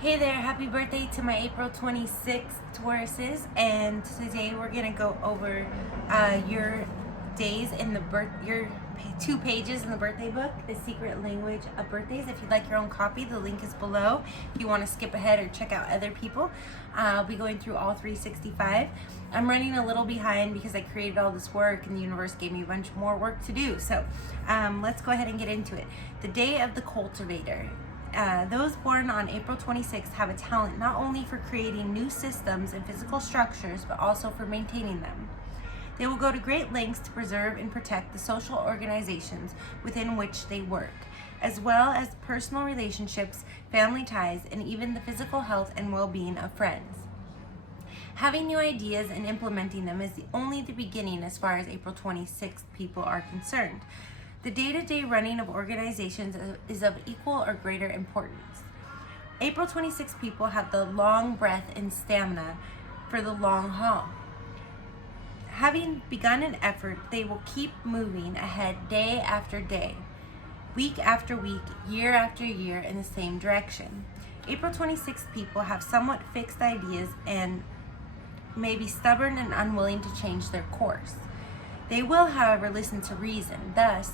Hey there, happy birthday to my April 26th Tauruses, and today we're gonna go over your days in the your 2 pages in the birthday book, The Secret Language of Birthdays. If you'd like your own copy, the link is below. If you want to skip ahead or check out other people, I'll be going through all 365. I'm running a little behind because I created all this work and the universe gave me a bunch more work to do. So let's go ahead and get into it. The day of the cultivator. Those born on April 26th have a talent not only for creating new systems and physical structures, but also for maintaining them. They will go to great lengths to preserve and protect the social organizations within which they work, as well as personal relationships, family ties, and even the physical health and well-being of friends. Having new ideas and implementing them is only the beginning as far as April 26th people are concerned. The day-to-day running of organizations is of equal or greater importance. April 26 people have the long breath and stamina for the long haul. Having begun an effort, they will keep moving ahead day after day, week after week, year after year in the same direction. April 26 people have somewhat fixed ideas and may be stubborn and unwilling to change their course. They will, however, listen to reason. Thus,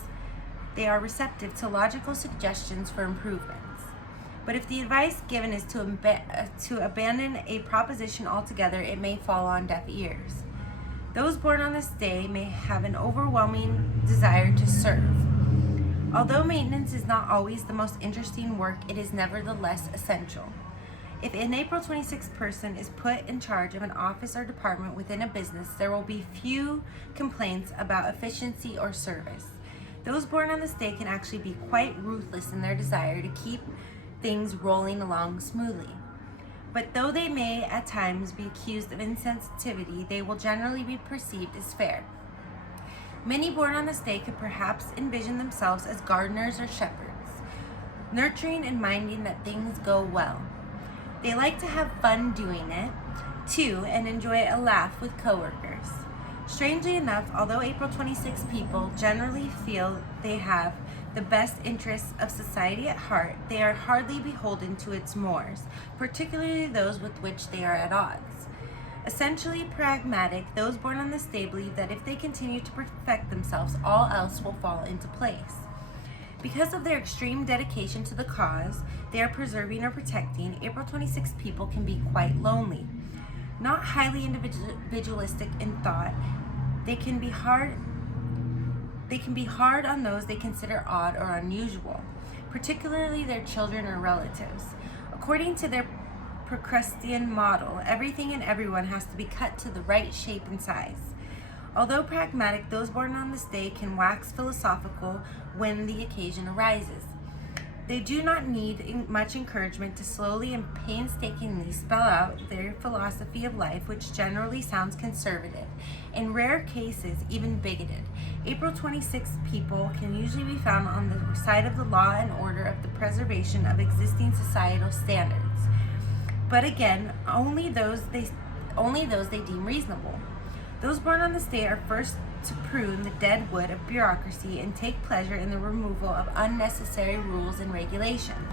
they are receptive to logical suggestions for improvements. But if the advice given is to abandon a proposition altogether, it may fall on deaf ears. Those born on this day may have an overwhelming desire to serve. Although maintenance is not always the most interesting work, it is nevertheless essential. If an April 26th person is put in charge of an office or department within a business, there will be few complaints about efficiency or service. Those born on this day can actually be quite ruthless in their desire to keep things rolling along smoothly. But though they may at times be accused of insensitivity, they will generally be perceived as fair. Many born on this day could perhaps envision themselves as gardeners or shepherds, nurturing and minding that things go well. They like to have fun doing it, too, and enjoy a laugh with coworkers. Strangely enough, although April 26 people generally feel they have the best interests of society at heart, they are hardly beholden to its mores, particularly those with which they are at odds. Essentially pragmatic, those born on this day believe that if they continue to perfect themselves, all else will fall into place. Because of their extreme dedication to the cause they are preserving or protecting, April 26 people can be quite lonely. Not highly individualistic in thought, they can be hard on those they consider odd or unusual, particularly their children or relatives. According to their Procrustean model, everything and everyone has to be cut to the right shape and size. Although pragmatic, those born on this day can wax philosophical when the occasion arises. They do not need much encouragement to slowly and painstakingly spell out their philosophy of life, which generally sounds conservative, in rare cases even bigoted. April 26 people can usually be found on the side of the law and order of the preservation of existing societal standards. But again, only those they deem reasonable. Those born on this day are first to prune the dead wood of bureaucracy and take pleasure in the removal of unnecessary rules and regulations.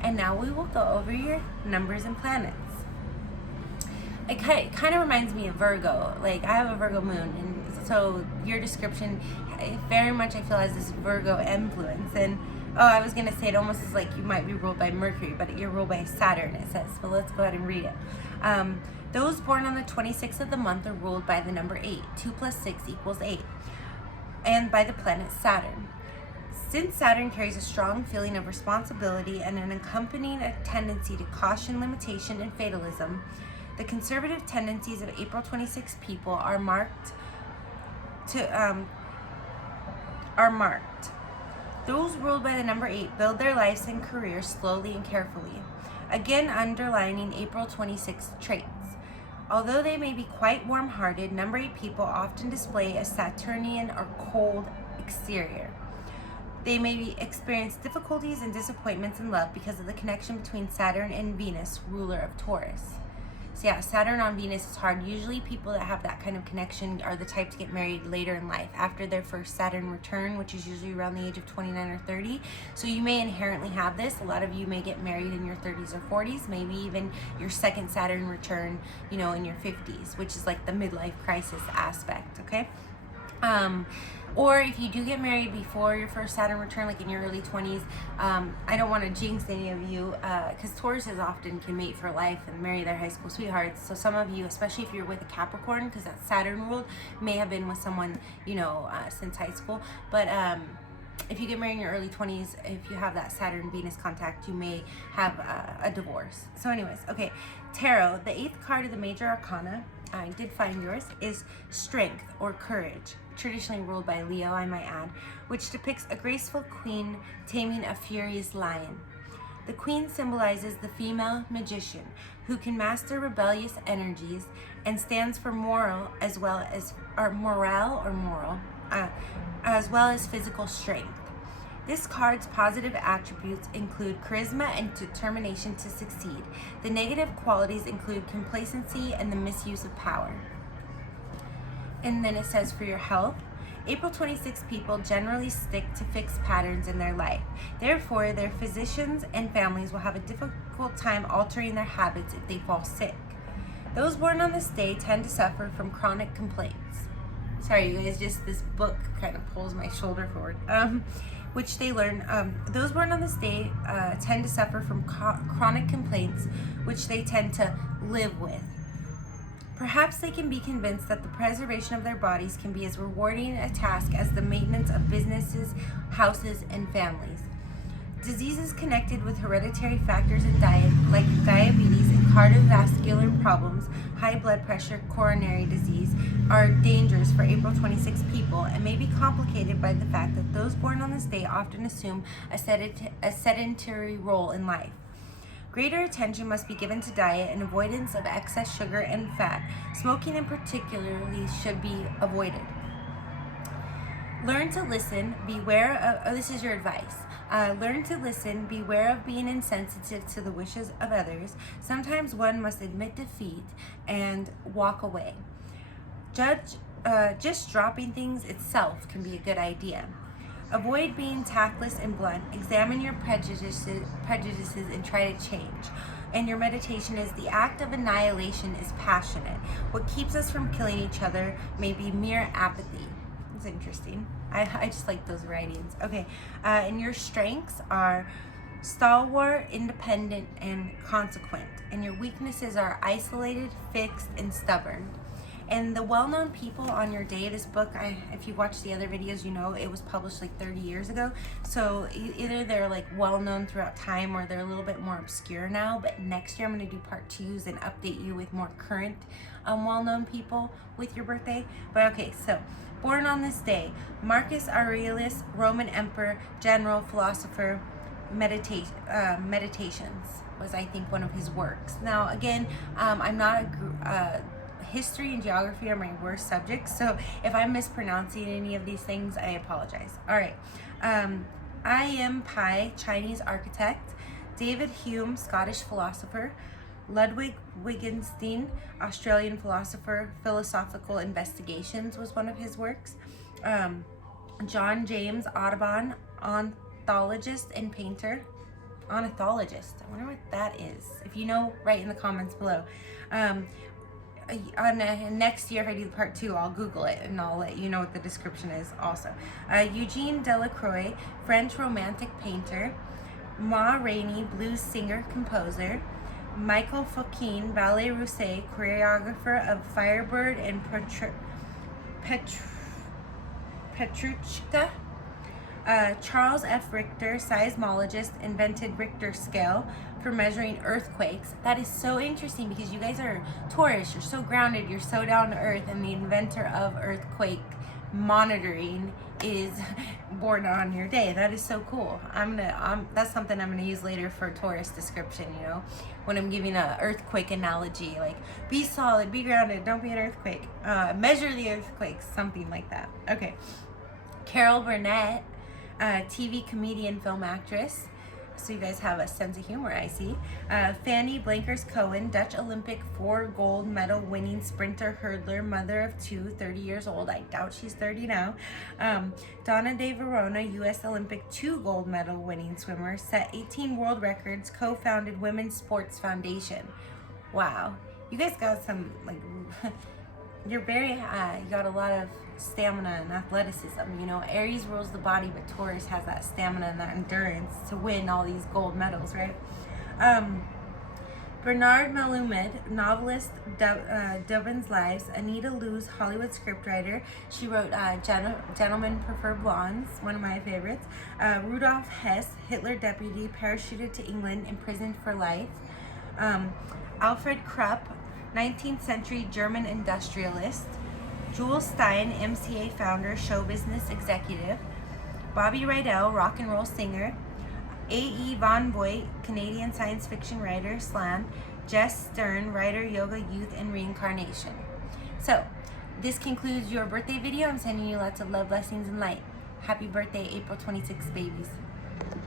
And now we will go over your numbers and planets. It kind of reminds me of Virgo. Like, I have a Virgo moon, and so your description very much I feel has this Virgo influence. And I was going to say it almost is like you might be ruled by Mercury, but you're ruled by Saturn, it says. So let's go ahead and read it. Those born on the 26th of the month are ruled by the number 8. 2 plus 6 equals 8. And by the planet Saturn. Since Saturn carries a strong feeling of responsibility and an accompanying tendency to caution, limitation, and fatalism, the conservative tendencies of April 26 people are marked. Those ruled by the number 8 build their lives and careers slowly and carefully, again underlining April 26 traits. Although they may be quite warm-hearted, number 8 people often display a Saturnian or cold exterior. They may experience difficulties and disappointments in love because of the connection between Saturn and Venus, ruler of Taurus. So yeah, Saturn on Venus is hard. Usually people that have that kind of connection are the type to get married later in life, after their first Saturn return, which is usually around the age of 29 or 30. So you may inherently have this. A lot of you may get married in your 30s or 40s, maybe even your second Saturn return, you know, in your 50s, which is like the midlife crisis aspect, okay? Or if you do get married before your first Saturn return, like in your early 20s, I don't want to jinx any of you, because Tauruses often can mate for life and marry their high school sweethearts. So some of you, especially if you're with a Capricorn, because that Saturn ruled, may have been with someone, you know, since high school. But if you get married in your early 20s, if you have that Saturn-Venus contact, you may have a divorce. So anyways, okay, Tarot, the 8th card of the Major Arcana, I did find yours, is Strength or Courage, traditionally ruled by Leo, I might add, which depicts a graceful queen taming a furious lion. The queen symbolizes the female magician who can master rebellious energies and stands for moral as well as physical strength. This card's positive attributes include charisma and determination to succeed. The negative qualities include complacency and the misuse of power. And then it says for your health, April 26 people generally stick to fixed patterns in their life. Therefore, their physicians and families will have a difficult time altering their habits if they fall sick. Those born on this day tend to suffer from chronic complaints. Sorry, you guys, just this book kind of pulls my shoulder forward. Which they learn, those born on this day tend to suffer from chronic complaints, which they tend to live with. Perhaps they can be convinced that the preservation of their bodies can be as rewarding a task as the maintenance of businesses, houses, and families. Diseases connected with hereditary factors in diet, like diabetes and cardiovascular problems, high blood pressure, coronary disease, are dangerous for April 26 people and may be complicated by the fact that those born on this day often assume a sedentary role in life. Greater attention must be given to diet and avoidance of excess sugar and fat. Smoking in particular should be avoided. Learn to listen, beware of, this is your advice. Learn to listen, beware of being insensitive to the wishes of others. Sometimes one must admit defeat and walk away. Just dropping things itself can be a good idea. Avoid being tactless and blunt. Examine your prejudices and try to change. And your meditation is the act of annihilation is passionate. What keeps us from killing each other may be mere apathy. It's interesting. I just like those writings. Okay, and your strengths are stalwart, independent, and consequent. And your weaknesses are isolated, fixed, and stubborn. And the well-known people on your day, this book, if you watch the other videos, you know it was published like 30 years ago. So either they're like well-known throughout time or they're a little bit more obscure now. But next year I'm going to do part 2s and update you with more current well-known people with your birthday. But okay, so born on this day, Marcus Aurelius, Roman emperor, general, philosopher, Meditations was, I think, one of his works. Now, again, I'm not history and geography are my worst subjects, so if I'm mispronouncing any of these things, I apologize. All right. I Am Pai, Chinese architect. David Hume, Scottish philosopher. Ludwig Wittgenstein, Australian philosopher. Philosophical Investigations was one of his works. John James Audubon, ornithologist and painter. Ornithologist, I wonder what that is. If you know, write in the comments below. Next year, if I do part 2, I'll Google it and I'll let you know what the description is also. Eugene Delacroix, French romantic painter. Ma Rainey, blues singer, composer. Michael Fokine, ballet russe, choreographer of Firebird and Petrushka. Charles F. Richter, seismologist, invented Richter scale for measuring earthquakes. That is so interesting because you guys are Taurus, you're so grounded, you're so down to earth, and the inventor of earthquake monitoring is born on your day. That is so cool. That's something I'm gonna use later for Taurus description, you know, when I'm giving an earthquake analogy, like be solid, be grounded, don't be an earthquake, measure the earthquakes, something like that. Okay. Carol Burnett, TV comedian, film actress. So you guys have a sense of humor, I see. Fanny Blankers-Cohen, Dutch Olympic 4 gold medal winning sprinter hurdler, mother of 2, 30 years old. I doubt she's 30 now. Donna De Verona, U.S. Olympic 2 gold medal winning swimmer, set 18 world records, co-founded Women's Sports Foundation. Wow. You guys got some, like, you're very, you got a lot of stamina and athleticism. You know, Aries rules the body, but Taurus has that stamina and that endurance to win all these gold medals, right? Bernard Malumed, novelist, Dublin's Lives. Anita Loos, Hollywood scriptwriter. She wrote Gentlemen Prefer Blondes, one of my favorites. Rudolf Hess, Hitler deputy, parachuted to England, imprisoned for life. Alfred Krupp, 19th century German industrialist. Jules Stein, MCA founder, show business executive. Bobby Rydell, rock and roll singer. A.E. Von Voigt, Canadian science fiction writer, slam. Jess Stern, writer, yoga, youth, and reincarnation. So, this concludes your birthday video. I'm sending you lots of love, blessings, and light. Happy birthday, April 26th, babies.